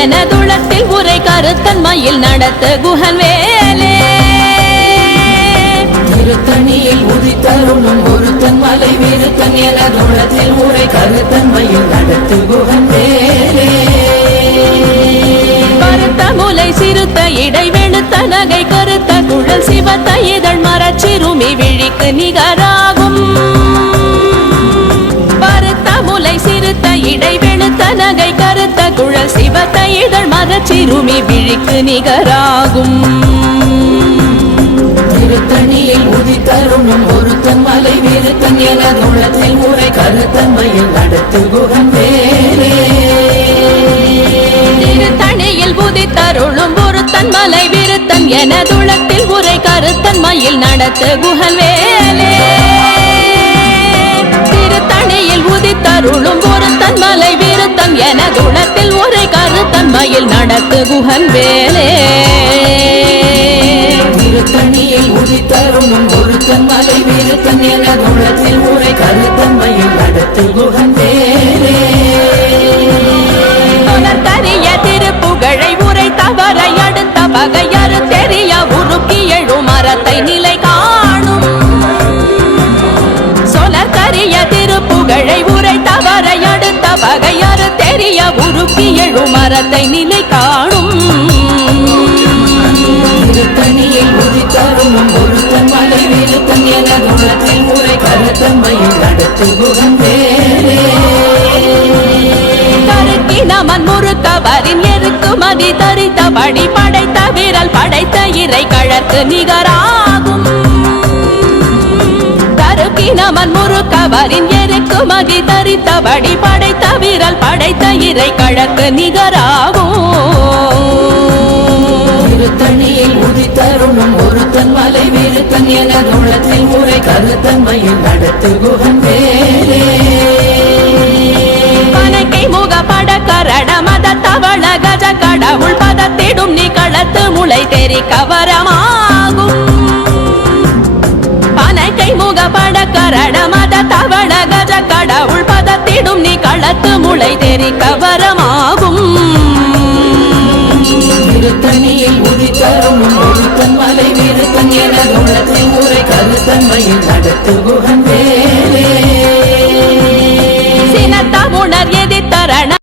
எனதுளத்தில் உரை கருத்தன்மையில் நடத்த குஹன் வேலே திருத்தணியில் உதித்தருளும் ஒருத்தன் மலை விருத்தன் எனதுள்ளத்தில் உரை கருத்தன்மையில் நடத்து குகன் வேலே கருத்த முலை சிறுத்த இடை வெளுத்த நகை கருத்த குழல் சிவத்த இதழ் மரச்சிறுமி விழிக்கு நிகராகும் விழிக்கு நிகராகும். திருத்தணியில் உதித்தருளும் ஒருத்தன் மலை விருத்தன் எனதுள்ளத்தில் உரை கருத்தன்மையில் நடத்து குகன் வேலே திருத்தணியில் புதித்தருளும் ஒருத்தன் மலை விருத்தன் எனதுளத்தில் உரை கருத்தன் மயில் நடத்து குஹன் வேலே திருத்தணியில் உதித்தருளும் ஒருத்தன் மலை விருத்தன் எனதுளத்தில் உரை கருத்தன் மயில் நடத்து குஹன் வேலே திருத்தணியில் உதித்தருளும் ஒருத்தன் மலை விருத்தன் எனதுள்ளத்தில் உரை கருத்தன்மையில் நடத்து குகன் வேலே. புலத்தறிய திருப்புகழை உரை தவறை அடுத்த பகையறு தெரிய உருக்கி எழும் மரத்தை நிலை காணும். தவறை அடுத்த பகையாறு தெரிய உருக்கி எழும் மரத்தை நிலை காணும் தனியில் உதித்தரும் பொருத்த மலை விருத்தன் எனதுள்ளத்தில் உரை கருத்தன்மையில் நடத்து குகன் வேலே கருக்கி நமன் முறுக்கவரின் எருக்குமதி தரித்தபடி படைத்த விரல் படைத்த இறை கழற்கு நிகராகும். கருக்கி நமன் முறுக்கவரின் எருக்குமதி தரித்தபடி படைத்த விரல் படைத்த இறை கழற்கு நிகராகும். திருத்தணியில் உதித்தருளும் ஒருத்தன் மலை விருத்தன் எனதுள்ளத்தில் உரை கருத்தன்மையில் நடத்து குகன் வேலே பனக்கை முக பட கரட மத தவள கஜ கடவுள் பதத்திடும் நீ களத்து முளை தெரி கவரமாகும் பனக்கை முக பட கரட மத தவள களத்து முளை தெரி கவரமாகும். திருத்தணியில் உதித்தரும் மலை விருத்தன் என உள்ளத்தில் உரை கருத்தன்மையில் நடத்து குகன்